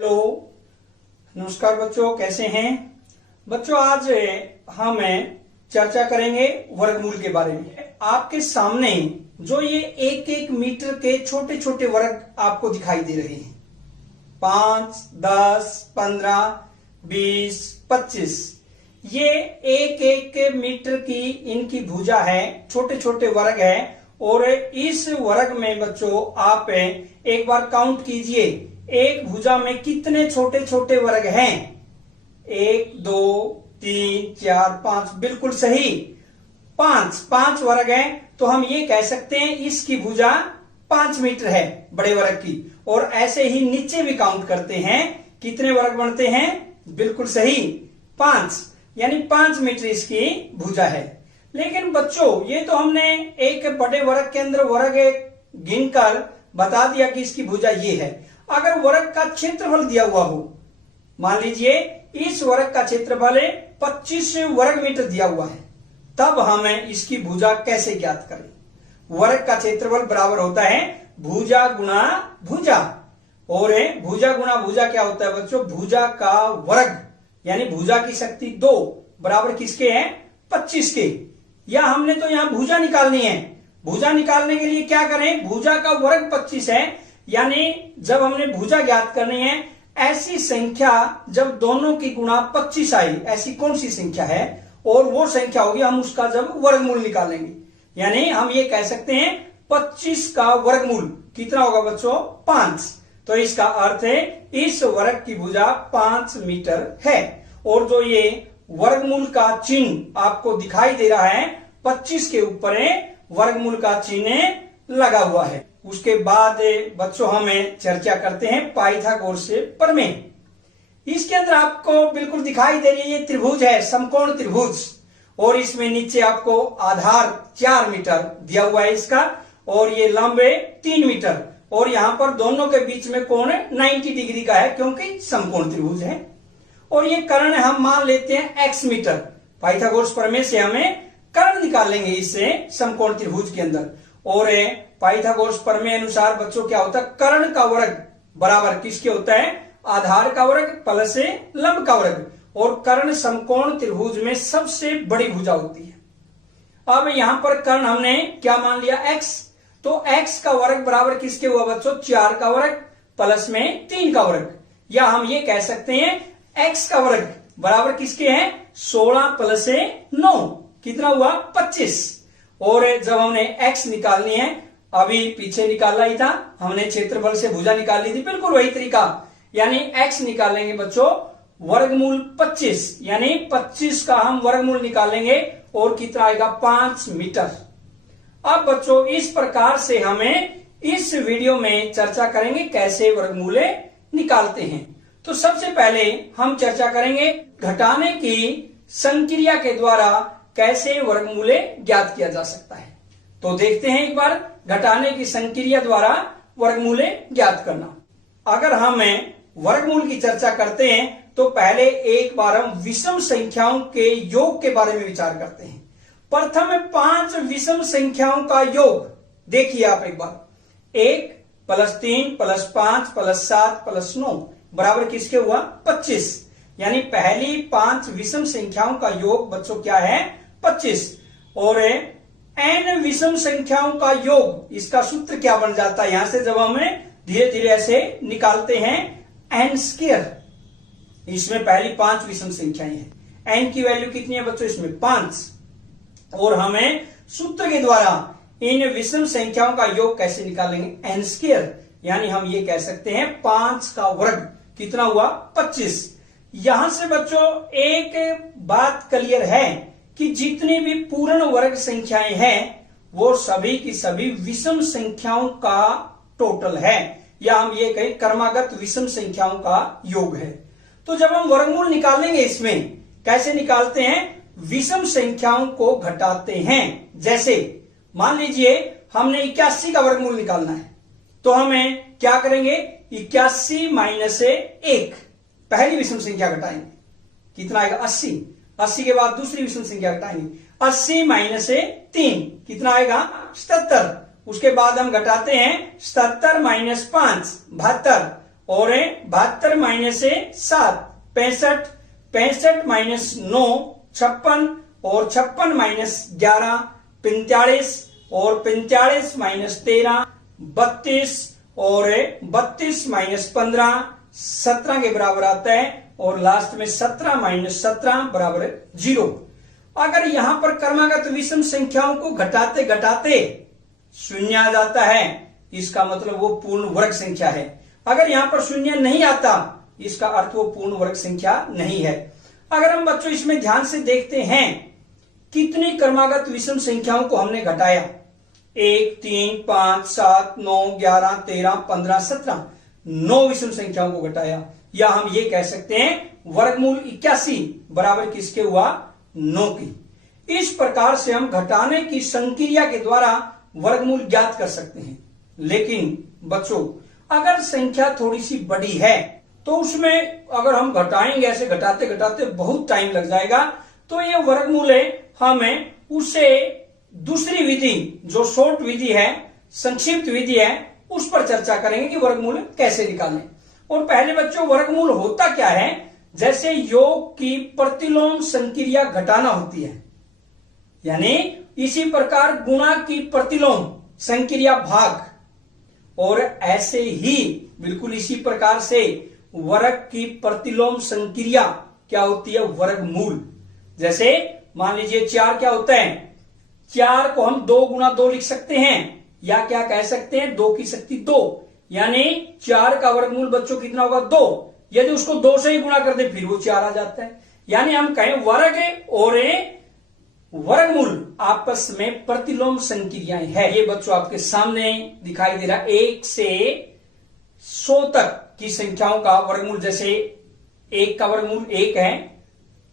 Hello, नमस्कार बच्चों, कैसे हैं बच्चों। आज हम चर्चा करेंगे वर्गमूल के बारे में। आपके सामने जो ये एक एक मीटर के छोटे छोटे वर्ग आपको दिखाई दे रहे हैं, 5, 10, 15, 20, 25, ये एक एक मीटर की इनकी भुजा है, छोटे छोटे वर्ग है। और इस वर्ग में बच्चों आप एक बार काउंट कीजिए, एक भुजा में कितने छोटे छोटे वर्ग हैं। 1, 2, 3, 4, 5, बिल्कुल सही, 5 वर्ग हैं। तो हम ये कह सकते हैं इसकी भुजा 5 मीटर है बड़े वर्ग की। और ऐसे ही नीचे भी काउंट करते हैं, कितने वर्ग बनते हैं, बिल्कुल सही 5, यानी 5 मीटर इसकी भुजा है। लेकिन बच्चों ये तो हमने एक बड़े वर्ग के अंदर वर्ग गिनकर बता दिया कि इसकी भुजा ये है। अगर वर्ग का क्षेत्रफल दिया हुआ हो, मान लीजिए इस वर्ग का क्षेत्रफल 25 वर्ग मीटर दिया हुआ है, तब हमें इसकी भुजा कैसे ज्ञात करें। वर्ग का क्षेत्रफल बराबर होता है भुजा गुणा भुजा। और भुजा गुणा भुजा क्या होता है बच्चों, भुजा का वर्ग, यानी भुजा की शक्ति 2 बराबर किसके है, 25 के। या हमने तो यहां भुजा निकालनी है, भुजा निकालने के लिए क्या करें, भुजा का वर्ग 25 है, यानी जब हमने भुजा ज्ञात करनी है, ऐसी संख्या जब दोनों की गुणा 25 आई, ऐसी कौन सी संख्या है, और वो संख्या होगी हम उसका जब वर्गमूल निकालेंगे। यानी हम ये कह सकते हैं 25 का वर्गमूल कितना होगा बच्चों, 5। तो इसका अर्थ है इस वर्ग की भुजा 5 मीटर है। और जो ये वर्गमूल का चिन्ह आपको दिखाई दे रहा है, 25 के ऊपर वर्गमूल का चिन्ह लगा हुआ है। उसके बाद बच्चों हमें चर्चा करते हैं पाइथागोरस प्रमेय। इसके अंदर आपको बिल्कुल दिखाई दे रही है, ये त्रिभुज है, समकोण त्रिभुज, और इसमें नीचे आपको आधार 4 मीटर दिया हुआ है इसका, और ये लंबे 3 मीटर, और यहां पर दोनों के बीच में कोण 90 डिग्री का है, क्योंकि समकोण त्रिभुज है। और ये कर्ण हम मान लेते हैं x मीटर। पाइथागोरस प्रमेय से हमें कर्ण निकालेंगे इससे समकोण त्रिभुज के अंदर। और पाइथागोरस प्रमेय अनुसार बच्चों क्या होता है, कर्ण का वर्ग बराबर किसके होता है, आधार का वर्ग प्लस लंब का वर्ग। और कर्ण समकोण त्रिभुज में सबसे बड़ी भुजा होती है। अब यहां पर कर्ण हमने क्या मान लिया, x, तो x का वर्ग बराबर किसके हुआ बच्चों, 4 का वर्ग प्लस में 3 का वर्ग। या हम ये कह सकते हैं x का वर्ग बराबर किसके है, 16 प्लस 9 कितना हुआ, 25। और जब हमने x निकालनी है, अभी पीछे निकाला ही था हमने, क्षेत्रफल से भुजा निकाल ली थी, बिल्कुल वही तरीका। यानी x निकालेंगे बच्चों वर्गमूल 25, यानी 25 का हम वर्गमूल निकालेंगे और कितना आएगा, 5 मीटर। अब बच्चों इस प्रकार से हमें इस वीडियो में चर्चा करेंगे कैसे वर्गमूल निकालते हैं। तो सबसे पहले हम चर्चा करेंगे घटाने की संक्रिया के द्वारा कैसे वर्गमूल ज्ञात किया जा सकता है। तो देखते हैं एक बार घटाने की संक्रिया द्वारा वर्गमूल ज्ञात करना। अगर हम वर्गमूल की चर्चा करते हैं तो पहले एक बार हम विषम संख्याओं के योग के बारे में विचार करते हैं। प्रथम 5 विषम संख्याओं का योग देखिए आप एक बार, 1 + 3 + 5 + 7 + 9 बराबर किसके हुआ, 25। यानी पहली 5 विषम संख्याओं का योग बच्चों क्या है, 25। और n विषम संख्याओं का योग, इसका सूत्र क्या बन जाता है, यहां से जब हम धीरे धीरे ऐसे निकालते हैं, n²। इसमें पहली 5 विषम संख्याएं हैं, n की वैल्यू कितनी है बच्चों, इसमें 5। और हमें सूत्र के द्वारा इन विषम संख्याओं का योग कैसे निकालेंगे, n²। यानी हम ये कह सकते हैं 5 का वर्ग कितना हुआ, 25। यहां से बच्चों एक बात क्लियर है कि जितनी भी पूर्ण वर्ग संख्याएं हैं वो सभी की सभी विषम संख्याओं का टोटल है, या हम ये कहें क्रमागत विषम संख्याओं का योग है। तो जब हम वर्गमूल निकालेंगे इसमें कैसे निकालते हैं, विषम संख्याओं को घटाते हैं। जैसे मान लीजिए हमने 81 का वर्गमूल निकालना है, तो हमें क्या करेंगे, 81 - 1 पहली विषम संख्या घटाएंगे, कितना आएगा, 80। 80 के बाद दूसरी विषम संख्या घटाएंगे, 80 - 3 कितना आएगा, 77। उसके बाद हम घटाते हैं 77 - 5 72, और 72 माइनस 7 65, 65 माइनस 9 56, और 56 माइनस 11 45, और 45 माइनस 13 32, और 32 माइनस 15 17 के बराबर आता है, और लास्ट में 17 माइनस 17 बराबर 0। अगर यहां पर क्रमागत विषम संख्याओं को घटाते घटाते शून्य आ जाता है, इसका मतलब वो पूर्ण वर्ग संख्या है। अगर यहां पर शून्य नहीं आता, इसका अर्थ वो पूर्ण वर्ग संख्या नहीं है। अगर हम बच्चों इसमें ध्यान से देखते हैं कितनी क्रमागत विषम संख्याओं को हमने घटाया, 1 3 5 7 9 11 13 15 17, 9 विषम संख्याओं को घटाया, या हम ये कह सकते हैं वर्गमूल 81 बराबर किसके हुआ, 9 की। इस प्रकार से हम घटाने की संक्रिया के द्वारा वर्गमूल ज्ञात कर सकते हैं। लेकिन बच्चों अगर संख्या थोड़ी सी बड़ी है तो उसमें अगर हम घटाएंगे, ऐसे घटाते घटाते बहुत टाइम लग जाएगा, तो ये वर्गमूल है हमें उसे दूसरी विधि जो शॉर्ट विधि है, संक्षिप्त विधि है, उस पर चर्चा करेंगे कि वर्गमूल कैसे निकालें। और पहले बच्चों वर्गमूल होता क्या है, जैसे योग की प्रतिलोम संक्रिया घटाना होती है, यानी इसी प्रकार गुणा की प्रतिलोम संक्रिया भाग, और ऐसे ही बिल्कुल इसी प्रकार से वर्ग की प्रतिलोम संक्रिया क्या होती है, वर्गमूल। जैसे मान लीजिए 4 क्या होता है, 4 को हम 2 गुणा 2 लिख सकते हैं, या क्या कह सकते हैं 2 की शक्ति 2, यानी 4 का वर्गमूल बच्चों कितना होगा 2। यदि उसको 2 से ही गुणा कर दे फिर वो 4 आ जाता है। यानी हम कहें वर्ग और वर्गमूल आपस में प्रतिलोम संक्रियाएं है। ये बच्चों आपके सामने दिखाई दे रहा है 1 से 100 तक की संख्याओं का वर्गमूल। जैसे 1 का वर्गमूल 1 है,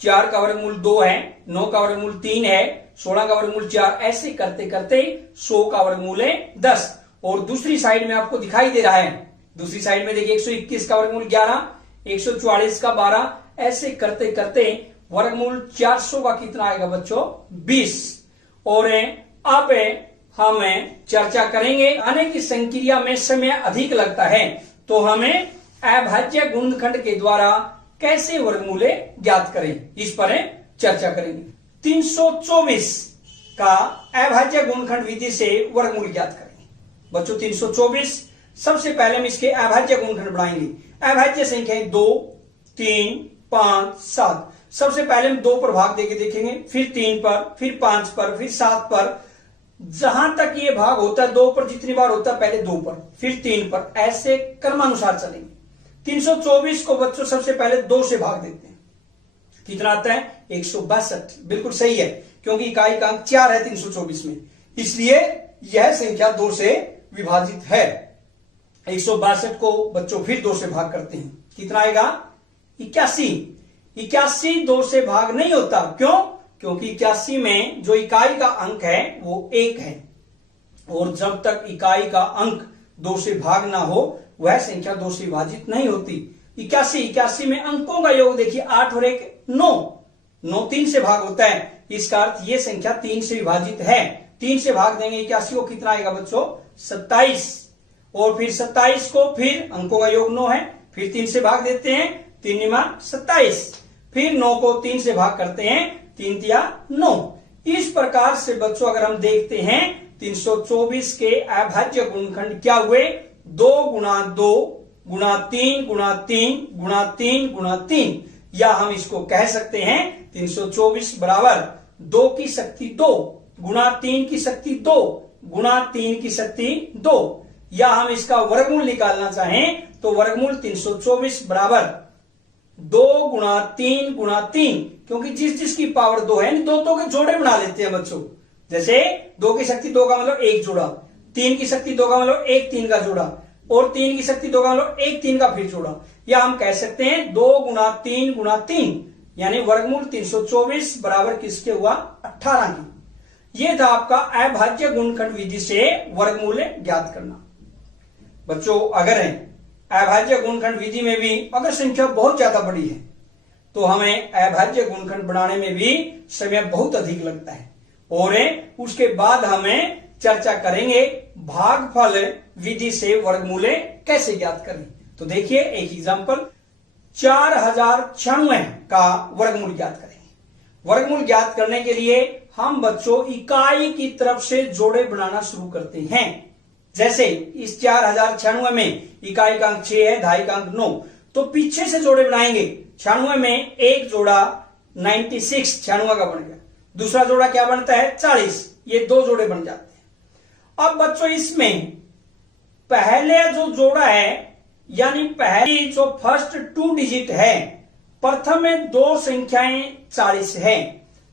4 का वर्गमूल 2 है, 9 का वर्गमूल 3 है, 16 का वर्गमूल 4, ऐसे करते करते 100 का वर्गमूल है 10। और दूसरी साइड में आपको दिखाई दे रहा है, दूसरी साइड में देखिए 121 का वर्गमूल 11, 144 का 12, ऐसे करते करते वर्गमूल 400 का कितना आएगा बच्चों 20। और अब हम चर्चा करेंगे आने की संक्रिया में समय अधिक लगता है तो हमें अभाज्य गुणनखंड के द्वारा कैसे वर्गमूल ज्ञात करें, इस पर चर्चा करेंगे। 324 का अभाज्य गुणनखंड विधि से वर्गमूल ज्ञात करेंगे। बच्चों 324 सबसे पहले हम इसके अभाज्य गुणनखंड बनाएंगे। अभाज्य संख्याएं 2 3 5 7। सबसे पहले हम 2 पर भाग देके देखेंगे, फिर 3 पर, फिर 5 पर, फिर 7 पर। जहां तक ये भाग होता है 2 पर जितनी बार होता है पहले 2 पर, फिर 3 पर, ऐसे क्रमानुसार चलेंगे। 324 को बच्चों सबसे पहले 2 से भाग देते हैं, कितना आता है 162। बिल्कुल सही है, क्योंकि इकाई का अंक 4 है 324 में, इसलिए यह संख्या 2 से विभाजित है। 162 को बच्चों फिर 2 से भाग करते हैं, कितना आएगा 81। 81 2 से भाग नहीं होता, क्यों? क्योंकि 81 में जो इकाई का अंक है वो 1 है, और जब तक इकाई का अंक 2 से भाग ना हो वह संख्या 2 से विभाजित नहीं होती। 81 में अंकों का योग देखिए 8 और 1 9, 9 3 से भाग होता है, इसका अर्थ ये संख्या 3 से विभाजित है। 3 से भाग देंगे 81 को, कितना आएगा बच्चों 27। और फिर 27 को फिर अंकों का योग 9 है, फिर 3 से भाग देते हैं, 3 9 27, फिर 9 को 3 से भाग करते हैं, 3 तिया 9। इस प्रकार से बच्चों अगर हम देखते हैं 324 के अभाज्य गुणनखंड क्या हुए, 2 गुणा 2 गुणा 3 गुणा 3 गुणा 3 गुणा 3, या हम इसको कह सकते हैं 324 बराबर 2 की शक्ति 2 गुणा 3 की शक्ति 2 गुणा 3 की शक्ति 2, या हम इसका वर्गमूल निकालना चाहें तो वर्गमूल 324 बराबर 2 गुणा 3 गुणा 3, क्योंकि जिस जिसकी पावर 2 है 2 के जोड़े बना लेते हैं बच्चों। जैसे 2 की शक्ति 2 का मतलब 1 जोड़ा, 3 की शक्ति 2 का मतलब 1 3 का जोड़ा, और 3 की शक्ति 2 का मतलब 1 3 का फिर जोड़ा, या हम कह सकते हैं 2 गुणा 3 गुणा 3, यानी वर्गमूल 324 बराबर किसके हुआ 18 की। यह था आपका अभाज्य गुणनखंड विधि से वर्गमूल ज्ञात करना। बच्चों अगर अभाज्य गुणनखंड विधि में भी अगर संख्या बहुत ज्यादा बड़ी है तो हमें अभाज्य गुणनखंड बनाने में भी समय बहुत अधिक लगता है, और उसके बाद हमें चर्चा करेंगे भागफल विधि से वर्गमूल कैसे ज्ञात करें। तो देखिए एक एग्जांपल, 4096 का वर्गमूल ज्ञात करेंगे। वर्गमूल ज्ञात करने के लिए हम बच्चों इकाई की तरफ से जोड़े बनाना शुरू करते हैं। जैसे इस 4096 में इकाई का अंक 6 है, दहाई का अंक 9, तो पीछे से जोड़े बनाएंगे। 96 में एक जोड़ा 96 96 का बन गया, दूसरा जोड़ा क्या बनता है 40, ये दो जोड़े बन जाते हैं। अब बच्चों इसमें पहले जो जोड़ा है यानी पहली जो फर्स्ट 2 डिजिट है, प्रथम में दो संख्याएं 40 है।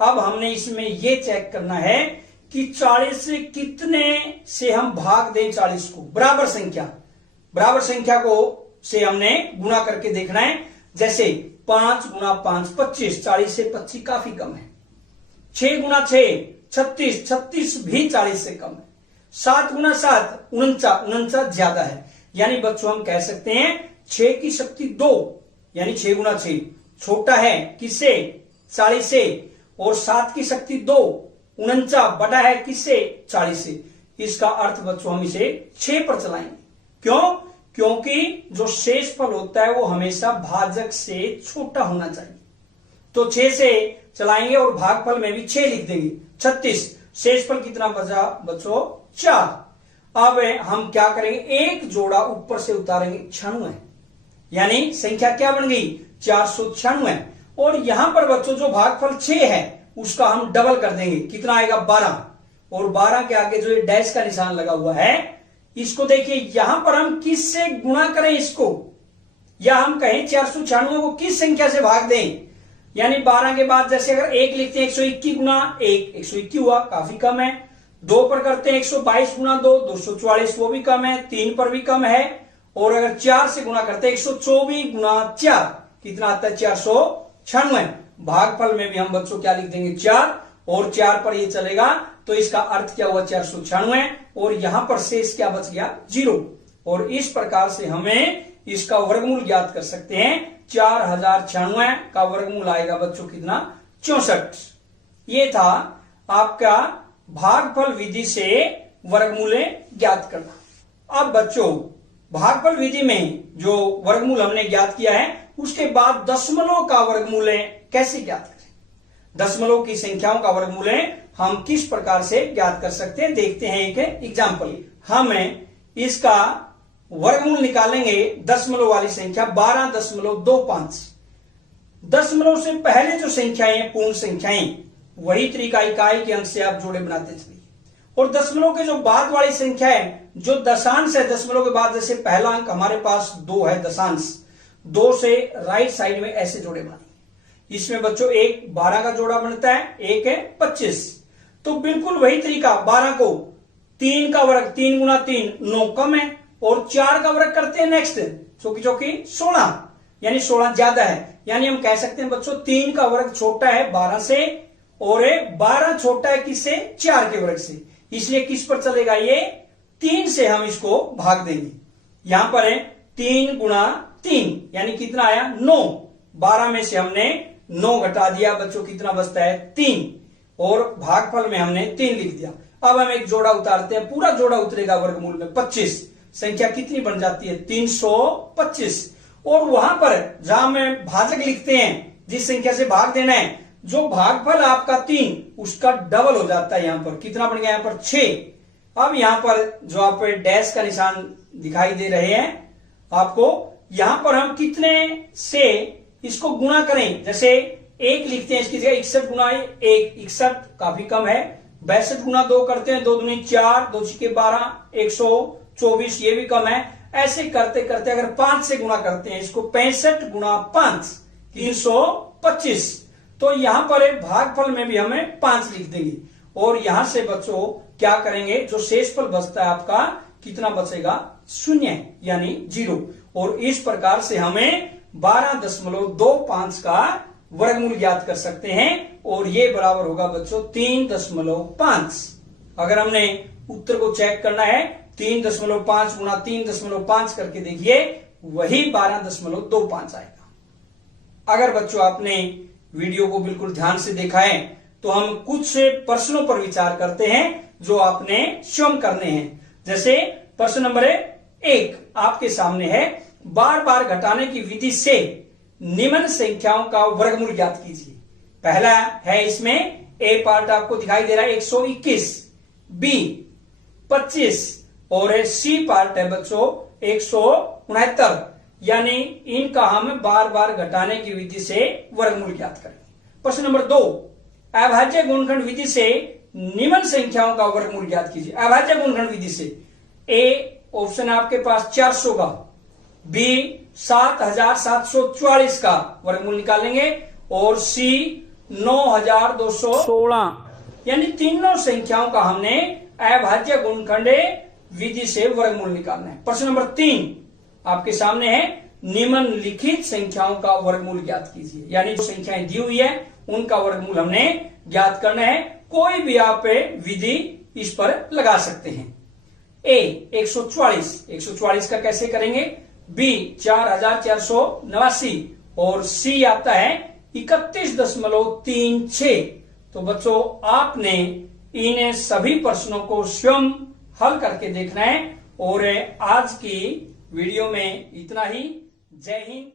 अब हमने इसमें यह चेक करना है कि 40 से कितने से हम भाग दें 40 को, बराबर संख्या को से हमने गुणा करके देखना है। जैसे 5 गुना 5 25, 40 से 25 काफी कम है। 6 गुना 6 36, 36 भी 40 से कम है। 7 गुना 7 49 ज्यादा है। यानी बच्चों हम कह सकते हैं 6 की शक्ति 2, यानी 6 गुना 6 छोटा है किससे 40 से, और 7 की शक्ति 2 49 बड़ा है किससे 40 से। इसका अर्थ बच्चों हम इसे 6 पर चलाएंगे। क्यों? क्योंकि जो शेषफल होता है वो हमेशा भाजक से छोटा होना चाहिए। तो 6 से चलाएंगे और भागफल में भी 6 लिख देंगे, 36। शेषफल कितना बचा बच्चों 4। अब हम क्या करेंगे, एक जोड़ा ऊपर से उतारेंगे 96, यानी संख्या क्या बन गई 496। और यहां पर बच्चों जो भागफल 6 है उसका हम डबल कर देंगे, कितना आएगा 12। और 12 के आगे जो ये डैश का निशान लगा हुआ है, इसको देखिए यहां पर हम किस से गुणा करें इसको, या हम कहें 496 को किस संख्या से भाग दें। यानी 12 के बाद जैसे अगर 1 लिखते हैं 121 गुना 1 121 हुआ, काफी कम है। 2 पर करते हैं 122 गुना 2 244, वो भी कम है। 3 पर भी कम है। और अगर 4 से गुणा करते हैं 124 गुना 4, कितना आता है 496। भागफल में भी हम बच्चों क्या लिख देंगे 4, और 4 पर ये चलेगा तो इसका अर्थ क्या हुआ 496, और यहां पर शेष क्या बच गया 0। और इस प्रकार से हमें इसका वर्गमूल ज्ञात कर सकते हैं। 4096 का वर्गमूल आएगा बच्चों कितना 64। ये था आपका भागफल विधि से वर्गमूल ज्ञात करना। अब बच्चों भागफल विधि में जो वर्गमूल हमने ज्ञात किया है, उसके बाद दशमलव का वर्गमूल कैसे ज्ञात करें, दशमलव की संख्याओं का वर्गमूल हम किस प्रकार से ज्ञात कर सकते हैं, देखते हैं एक एग्जाम्पल। हम इसका वर्गमूल निकालेंगे दशमलव वाली संख्या 12.25। दशमलव से पहले जो संख्याएं पूर्ण संख्याएं, वही तरीका इकाई के अंक से आप जोड़े बनाते चलिए। और दशमलव के जो बाद वाली संख्या है, जो दशांश है, दशमलव के बाद जैसे पहला अंक हमारे पास 2 है, दशांश 2 से राइट साइड में ऐसे जोड़े बनाएंगे। इसमें बच्चों एक 12 का जोड़ा बनता है, एक है 25। तो बिल्कुल वही तरीका 12 को 3 का वर्ग 3 गुना 3 9 कम है, और 4 का वर्ग करते हैं नेक्स्ट चौकी 16, यानी 16 ज्यादा है। यानी हम कह सकते हैं बच्चों 3 का वर्ग छोटा है 12 से, और 12 छोटा है किससे 4 के वर्ग से। इसलिए किस पर चलेगा ये 3 से हम इसको भाग देंगे। यहां पर है 3 गुना 3, यानी कितना आया 9। 12 में से हमने 9 घटा दिया बच्चों, कितना बचता है 3, और भागफल में हमने 3 लिख दिया। अब हम एक जोड़ा उतारते हैं, पूरा जोड़ा उतरेगा वर्गमूल में 25। संख्या कितनी बन जाती है 325। और वहां पर जहां हमें भाजक लिखते हैं, जिस संख्या से भाग देना है, जो भागफल आपका 3 उसका डबल हो जाता है। यहां पर कितना बन गया यहां पर 6। अब यहां पर जो आप डैश का निशान दिखाई दे रहे हैं आपको, यहां पर हम कितने से इसको गुणा करें। जैसे 1 लिखते हैं, इसकी जगह 61 गुना 1 61, काफी कम है। 62 गुना 2 करते हैं, 2 दूनी 4 2 छिके 12 124, ये भी कम है। ऐसे करते करते अगर 5 से गुणा करते हैं इसको, 65 गुना 5 325। तो यहां पर एक भागफल में भी हमें 5 लिख देंगे। और यहां से बच्चों क्या करेंगे, जो शेषफल बचता है आपका कितना बचेगा 0, यानी 0। और इस प्रकार से हमें 12.25 का वर्गमूल ज्ञात कर सकते हैं, और ये बराबर होगा बच्चों 3.5। अगर हमने उत्तर को चेक करना है 3.5 गुना 3.5 करके देखिए, वही 12.25 आएगा। अगर बच्चों आपने वीडियो को बिल्कुल ध्यान से देखा है, तो हम कुछ प्रश्नों पर विचार करते हैं जो आपने स्वयं करने हैं। जैसे प्रश्न नंबर 1 आपके सामने है बार बार घटाने की विधि से निम्न संख्याओं का वर्गमूल ज्ञात कीजिए। पहला है इसमें ए पार्ट आपको दिखाई दे रहा है 121, बी 25 और सी पार्ट है बच्चों 169, यानी इनका हम बार बार घटाने की विधि से वर्गमूल ज्ञात करेंगे। प्रश्न नंबर 2, अभाज्य गुणनखंड विधि से निम्न संख्याओं का वर्गमूल ज्ञात कीजिए। अभाज्य गुणनखंड विधि से ए ऑप्शन आपके पास 400 का, बी 7744 का वर्गमूल निकालेंगे और सी 9216, यानी तीनों संख्याओं का हमने अभाज्य गुणनखंड विधि से वर्गमूल निकालना है। प्रश्न नंबर 3 आपके सामने है, निम्नलिखित संख्याओं का वर्गमूल ज्ञात कीजिए, यानी जो संख्याएं दी हुई है उनका वर्गमूल हमने ज्ञात करना है। कोई भी आप विधि इस पर लगा सकते हैं। ए 144 का कैसे करेंगे, बी 4489 और सी आता है 31.36। तो बच्चों आपने इन सभी प्रश्नों को स्वयं हल करके देखना है। और आज की वीडियो में इतना ही। जय हिंद।